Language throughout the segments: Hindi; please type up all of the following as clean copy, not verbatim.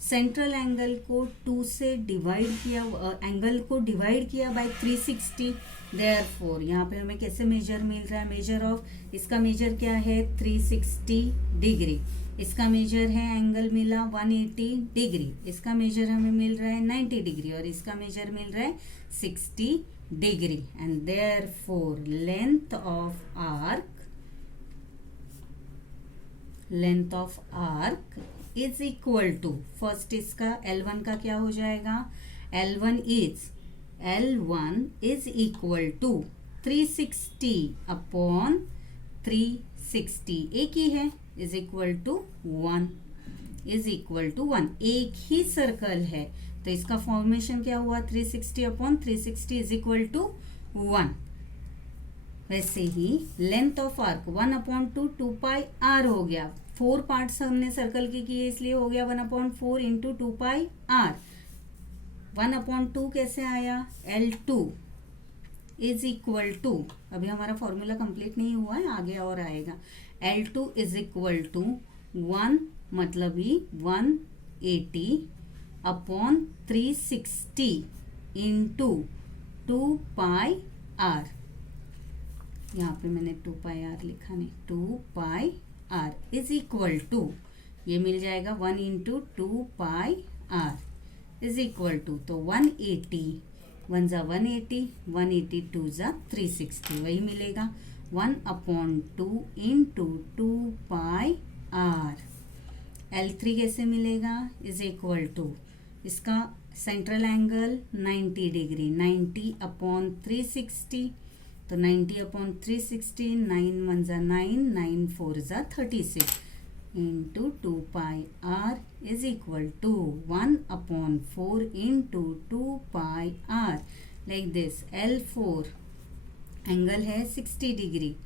सेंट्रल एंगल को 2 से डिवाइड किया, एंगल को डिवाइड किया बाय 360। देयरफॉर यहाँ पे हमें कैसे मेजर मिल रहा है, मेजर ऑफ, इसका मेजर क्या है 360 डिग्री, इसका मेजर है एंगल मिला 180 डिग्री, इसका मेजर हमें मिल रहा है 90 डिग्री और इसका मेजर मिल रहा है 60 degree. And therefore length of arc is equal to, first इसका L1 का क्या हो जाएगा, L1 is equal to 360 upon 360, एक ही है, इज इक्वल टू 1, एक ही सर्कल है तो इसका फॉर्मेशन क्या हुआ 360 अपॉन 360 इज इक्वल टू 1। वैसे ही length of arc 1/2 2 pi r हो गया, 4 पार्ट्स हमने सर्कल के किए इसलिए हो गया 1/4 इंटू 2 पाई आर। 1/2 कैसे आया, L2 इज इक्वल टू, अभी हमारा फॉर्मूला कंप्लीट नहीं हुआ है, आगे और आएगा, L2 इज इक्वल टू 1 मतलब ही 180 अपॉन 360 इंटू 2 पाई आर, यहाँ पे मैंने 2 पाई आर लिखा नहीं, 2 pi r is equal to, ये मिल जाएगा 1 into 2 pi r is equal to, तो 180 1 ज़ा 180, 180 2 ज़ा 360, वही मिलेगा 1/2 इंटू 2 पाई आर। L3 कैसे मिलेगा, इज इक्वल टू, इसका सेंट्रल एंगल 90 डिग्री, 90 अपॉन 360, तो 90 अपॉन 360, 9 1 ज़ा 9, 9 4 ज़ा 36 into 2 pi r is equal to 1/4 into 2 pi r, like this. L4 angle है 60 डिग्री,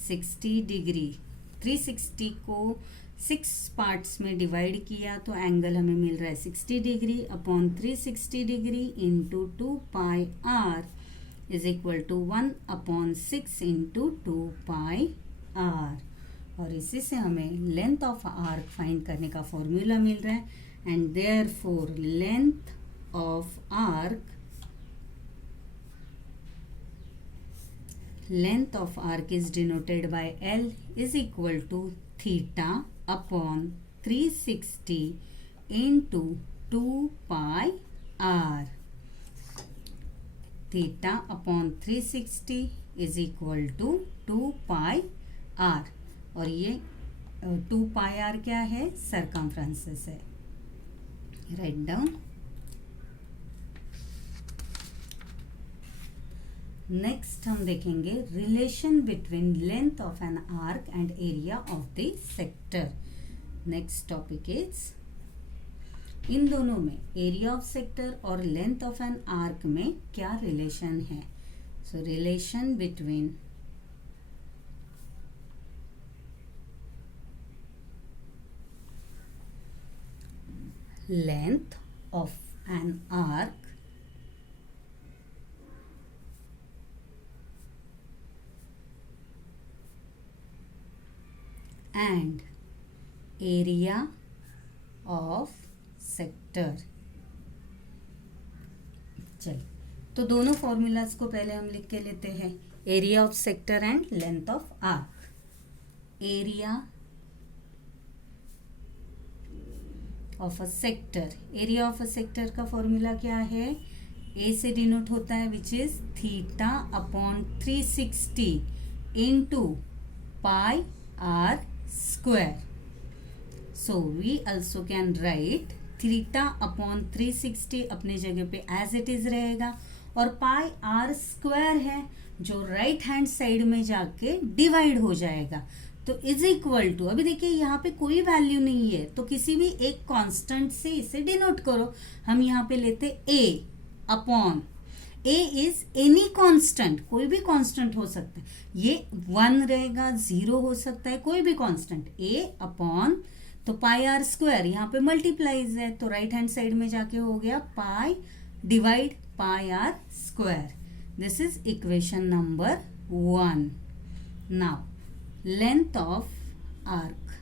60 डिग्री, 360 को 6 पार्ट्स में डिवाइड किया तो एंगल हमें मिल रहा है 60 degree upon 360 degree into 2 pi r is equal to 1/6 into 2 pi r, और इसी से हमें लेंथ ऑफ आर्क फाइंड करने का फॉर्मूला मिल रहा है। And therefore length of arc is denoted by L is equal to theta upon 360 into 2 pi r, theta upon 360 is equal to 2 pi r, और ये 2 पाई आर क्या है, सरकमफ्रेंसेस है, राइट डाउन। नेक्स्ट हम देखेंगे relation between length of an arc and area of the sector. Next topic is, इन दोनों में एरिया ऑफ सेक्टर और लेंथ ऑफ एन आर्क में क्या रिलेशन है। So relation between length of an arc and area of sector। चलिए, तो दोनों फॉर्मूलाज को पहले हम लिख के लेते हैं, area of sector and length of arc. Area of a sector, area of a sector का फॉर्मूला क्या है, ए से डिनोट होता है which is theta upon 360 into pi r square. So we also can write theta upon 360 अपने जगह पे एज इट इज रहेगा, और पाई आर स्क्वायर है जो राइट हैंड साइड में जाके डिवाइड हो जाएगा, तो इज इक्वल टू, अभी देखिए यहाँ पे कोई वैल्यू नहीं है तो किसी भी एक कांस्टेंट से इसे डिनोट करो। हम यहाँ पे लेते a upon, a is any constant, कोई भी कांस्टेंट हो सकता है, ये 1 रहेगा, 0 हो सकता है, कोई भी कांस्टेंट, ए अपॉन, तो पाई आर स्क्वायर यहाँ पे मल्टीप्लाइज है तो राइट हैंड साइड में जाके हो गया pi divide pi r square. This is equation number 1। Now length of arc,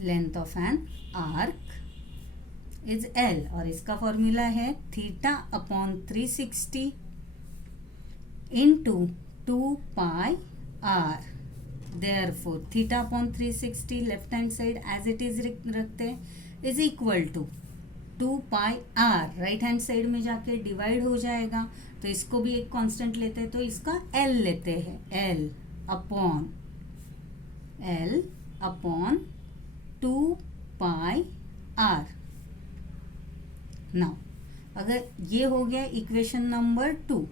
length of an arc is L, और इसका फॉर्मूला है theta upon 360 into 2 pi r. Therefore theta upon 360 left hand side as it is रखते हैं is equal to 2 pi r, right hand side में जाके डिवाइड हो जाएगा, तो इसको भी एक कांस्टेंट लेते हैं, तो इसका एल लेते हैं, L upon 2 pi r. Now अगर ये हो गया इक्वेशन नंबर 2,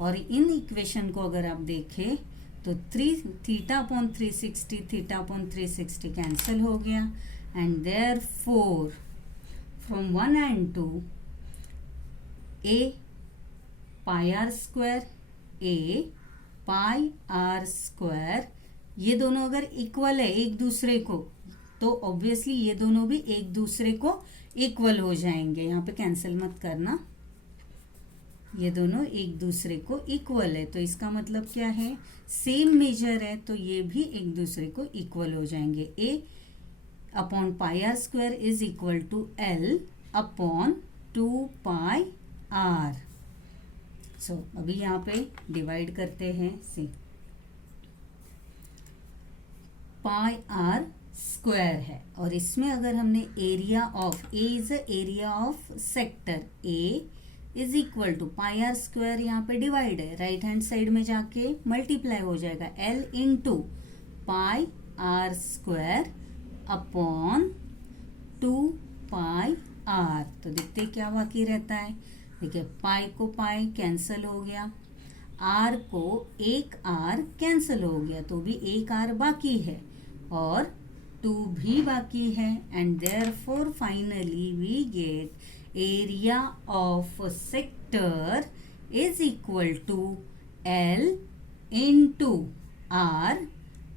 और इन इक्वेशन को अगर आप देखें तो थीटा अपॉन 360 कैंसिल हो गया, and therefore from 1 and 2 a pi r square ये दोनों अगर इक्वल है एक दूसरे को, तो ऑब्वियसली ये दोनों भी एक दूसरे को इक्वल हो जाएंगे। यहाँ पे कैंसिल मत करना, ये दोनों एक दूसरे को इक्वल है, तो इसका मतलब क्या है, सेम मेजर है, तो ये भी एक दूसरे को इक्वल हो जाएंगे। a upon pi r square is equal to l upon 2 pi r. So अभी यहाँ पे डिवाइड करते हैं, सी पाई आर स्क्वायर है, और इसमें अगर हमने area of A is area of sector A is equal to pi r square, यहाँ पे डिवाइड है, राइट हैंड साइड में जाके मल्टीप्लाई हो जाएगा, L into pi r square upon 2 pi r. तो देखते क्या बाकी रहता है, देखिए पाई को पाई कैंसिल हो गया, आर को एक आर कैंसिल हो गया, तो भी एक आर बाकी है और 2 भी बाकी है, and therefore finally we get area of sector is equal to L into r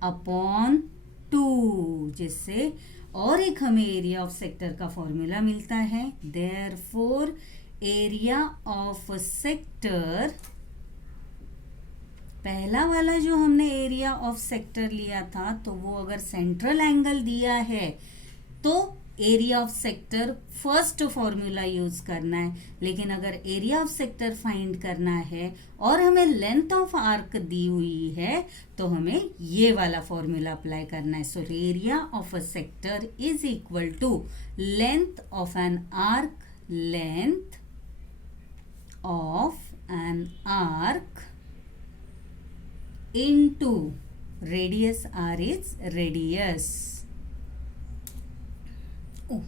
upon 2, जिससे और एक हमें एरिया ऑफ सेक्टर का फॉर्मूला मिलता है। देयरफॉर एरिया ऑफ सेक्टर, पहला वाला जो हमने एरिया ऑफ सेक्टर लिया था, तो वो अगर सेंट्रल एंगल दिया है तो area of sector first formula use करना है, लेकिन अगर एरिया ऑफ सेक्टर फाइंड करना है और हमें लेंथ ऑफ आर्क दी हुई है, तो हमें ये वाला फॉर्मूला अप्लाई करना है। So area of a sector is equal to length of an arc, length of an arc into radius r is radius. Oh,